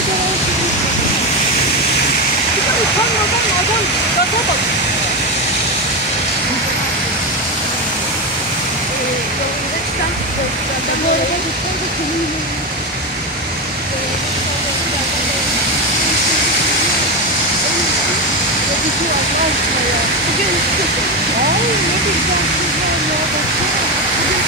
Bir de utanmadan adam gaza bak. Bu arada gitsen de senin bugün ay ne güzel kızlar ya baksana. Bugün